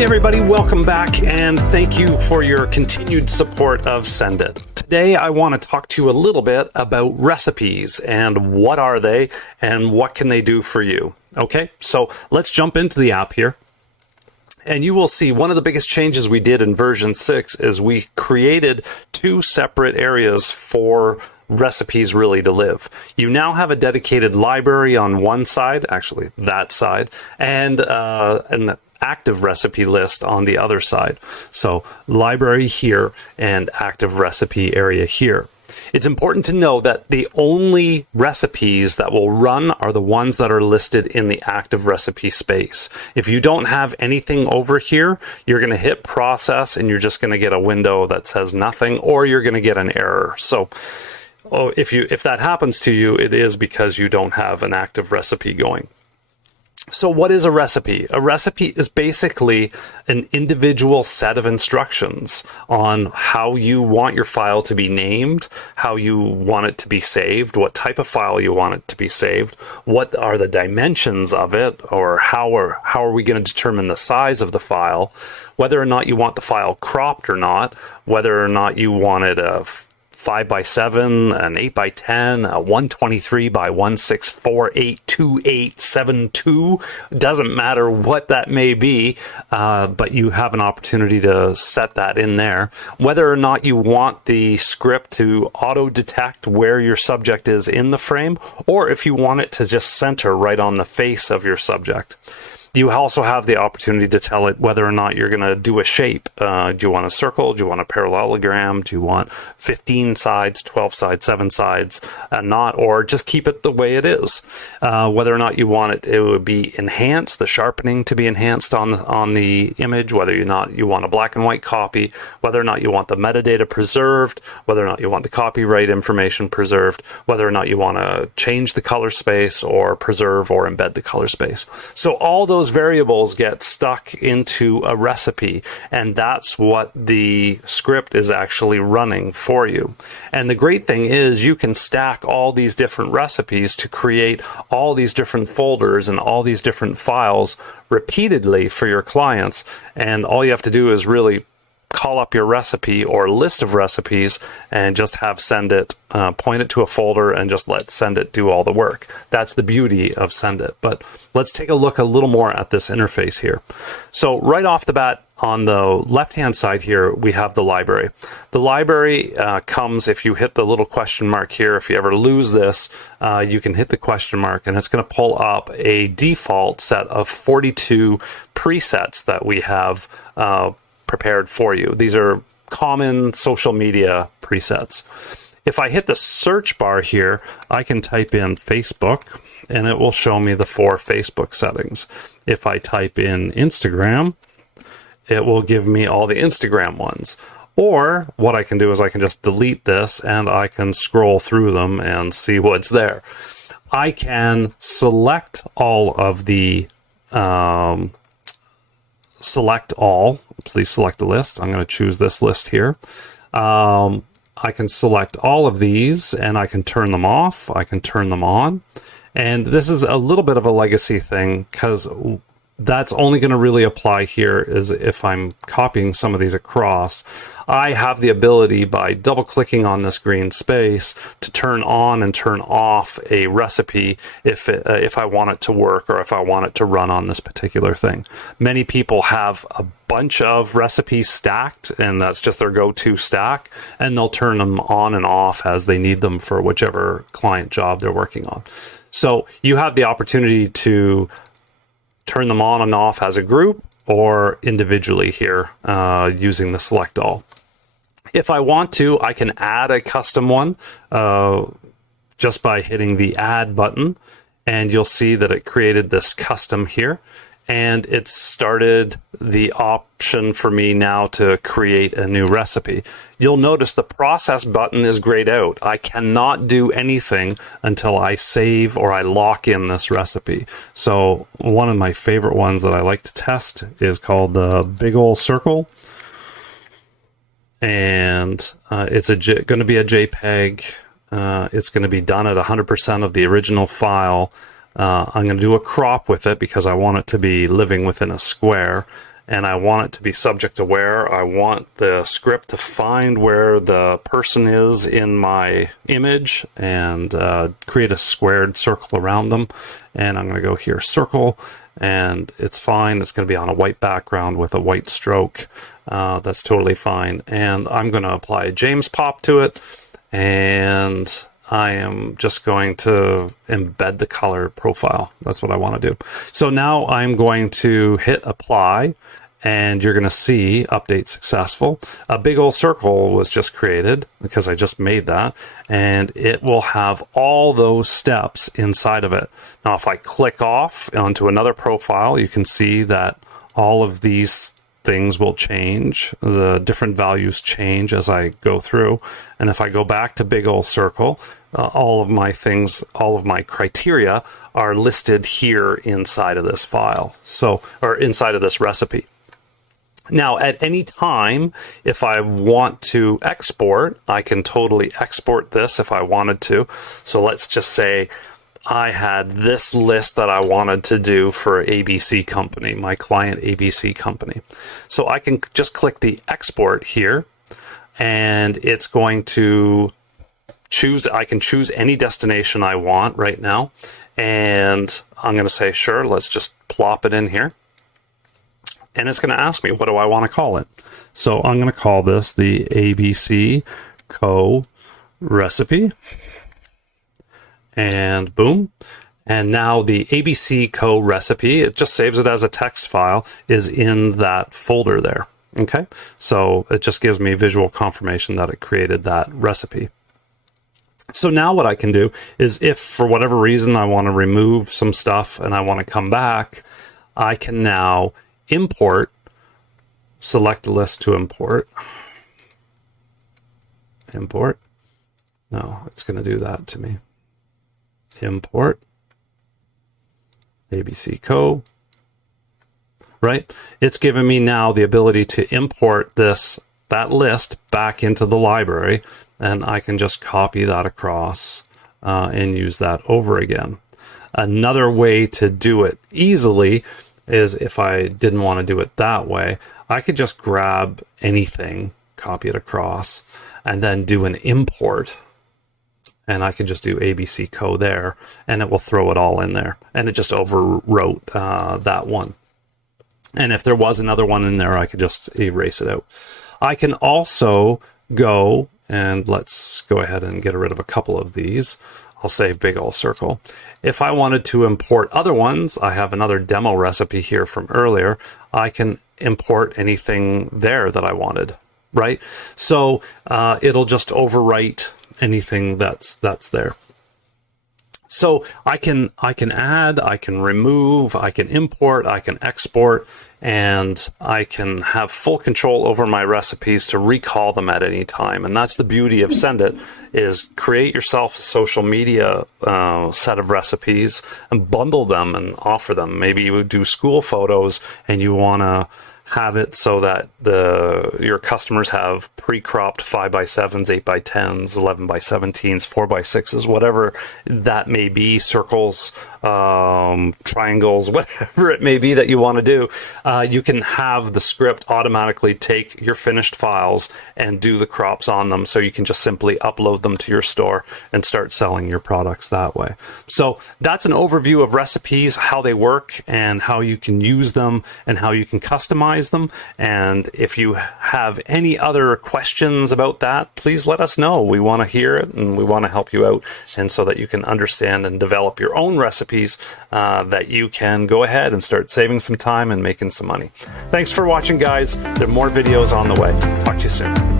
Hey everybody, welcome back, and thank you for your continued support of Sendit. Today I want to talk to you a little bit about recipes and what are they and what can they do for you. Okay, so let's jump into the app here. And you will see one of the biggest changes we did in version 6 is we created two separate areas for recipes really to live. You now have a dedicated library on one side, actually that side, and an active recipe list on the other side. So library here and active recipe area here. It's important to know that the only recipes that will run are the ones that are listed in the active recipe space. If you don't have anything over here, you're going to hit process and you're just going to get a window that says nothing, or you're going to get an error. So if that happens to you, it is because you don't have an active recipe going. So what is a recipe? A recipe is basically an individual set of instructions on how you want your file to be named, how you want it to be saved, what type of file you want it to be saved, what are the dimensions of it, or how are we going to determine the size of the file, whether or not you want the file cropped or not, whether or not you want it a 5x7, an 8x10, a 123 by 16482872. Doesn't matter what that may be, but you have an opportunity to set that in there. Whether or not you want the script to auto-detect where your subject is in the frame, or if you want it to just center right on the face of your subject. You also have the opportunity to tell it whether or not you're going to do a shape. Do you want a circle? Do you want a parallelogram? Do you want 15 sides, 12 sides, 7 sides, not, or just keep it the way it is? Whether or not you want it would be enhanced, the sharpening to be enhanced on the image, whether or not you want a black and white copy, whether or not you want the metadata preserved, whether or not you want the copyright information preserved, whether or not you want to change the color space or preserve or embed the color space. So all those variables get stuck into a recipe, and that's what the script is actually running for you. And the great thing is you can stack all these different recipes to create all these different folders and all these different files repeatedly for your clients, and all you have to do is really call up your recipe or list of recipes and just have Sendit point it to a folder and just let Sendit do all the work. That's the beauty of Sendit. But let's take a look a little more at this interface here. So right off the bat, on the left-hand side here, we have the library. The library comes, if you hit the little question mark here, if you ever lose this, you can hit the question mark and it's going to pull up a default set of 42 presets that we have prepared for you. These are common social media presets. If I hit the search bar here, I can type in Facebook and it will show me the 4 Facebook settings. If I type in Instagram, it will give me all the Instagram ones. Or what I can do is I can just delete this and I can scroll through them and see what's there. I can select all of the select all. Please select the list. I'm going to choose this list here. I can select all of these and I can turn them off. I can turn them on. And this is a little bit of a legacy thing because that's only going to really apply here is if I'm copying some of these across. I have the ability by double clicking on this green space to turn on and turn off a recipe if I want it to work or if I want it to run on this particular thing. Many people have a bunch of recipes stacked and that's just their go-to stack, and they'll turn them on and off as they need them for whichever client job they're working on. So you have the opportunity to turn them on and off as a group or individually here using the select all. If I want to, I can add a custom one just by hitting the add button, and you'll see that it created this custom here, and it started the option for me now to create a new recipe. You'll notice the process button is grayed out. I cannot do anything until I save or I lock in this recipe. So one of my favorite ones that I like to test is called the Big Ol' Circle. And it's going to be a JPEG. It's going to be done at 100% of the original file. I'm going to do a crop with it because I want it to be living within a square. and I want it to be subject aware. I want the script to find where the person is in my image and create a squared circle around them. And I'm going to go here, circle, and it's fine. It's going to be on a white background with a white stroke. That's totally fine. And I'm going to apply James Pop to it, and I am just going to embed the color profile. That's what I want to do. So now I'm going to hit apply, and you're going to see update successful. A big old circle was just created because I just made that, and it will have all those steps inside of it. Now, if I click off onto another profile, you can see that all of these things will change. The different values change as I go through. And if I go back to big old circle, all of my things, all of my criteria are listed here inside of this file. So, or inside of this recipe. Now, at any time, if I want to export, I can totally export this if I wanted to. So let's just say I had this list that I wanted to do for ABC Company, my client ABC Company. So I can just click the export here, and it's going to choose, I can choose any destination I want right now. And I'm going to say, sure, let's just plop it in here. And it's going to ask me, what do I want to call it? So I'm going to call this the ABC Co recipe. And boom. And now the ABC Co recipe, it just saves it as a text file, is in that folder there. Okay. So it just gives me visual confirmation that it created that recipe. So now what I can do is, if for whatever reason I want to remove some stuff and I want to come back, I can now import, select the list to import. Import. No, it's going to do that to me. Import. ABC Co. Right? It's given me now the ability to import that list back into the library, and I can just copy that across and use that over again. Another way to do it easily is, if I didn't want to do it that way, I could just grab anything, copy it across, and then do an import. And I could just do ABC Co there, and it will throw it all in there. And it just overwrote that one. And if there was another one in there, I could just erase it out. I can also go, and let's go ahead and get rid of a couple of these. I'll say big old circle. If I wanted to import other ones, I have another demo recipe here from earlier. I can import anything there that I wanted, right? So it'll just overwrite anything that's there. So I can add, I can remove, I can import, I can export, and I can have full control over my recipes to recall them at any time. And that's the beauty of Sendit, is create yourself a social media set of recipes and bundle them and offer them. Maybe you would do school photos and you want to have it so that your customers have pre-cropped 5x7s, 8x10s, 11x17s, 4x6s, whatever that may be, circles, triangles, whatever it may be that you want to do. You can have the script automatically take your finished files and do the crops on them, so you can just simply upload them to your store and start selling your products that way. So that's an overview of recipes, how they work and how you can use them and how you can customize them. And if you have any other questions about that, please let us know. We want to hear it, and we want to help you out, and so that you can understand and develop your own recipes that you can go ahead and start saving some time and making some money. Thanks for watching, guys. There are more videos on the way. Talk to you soon.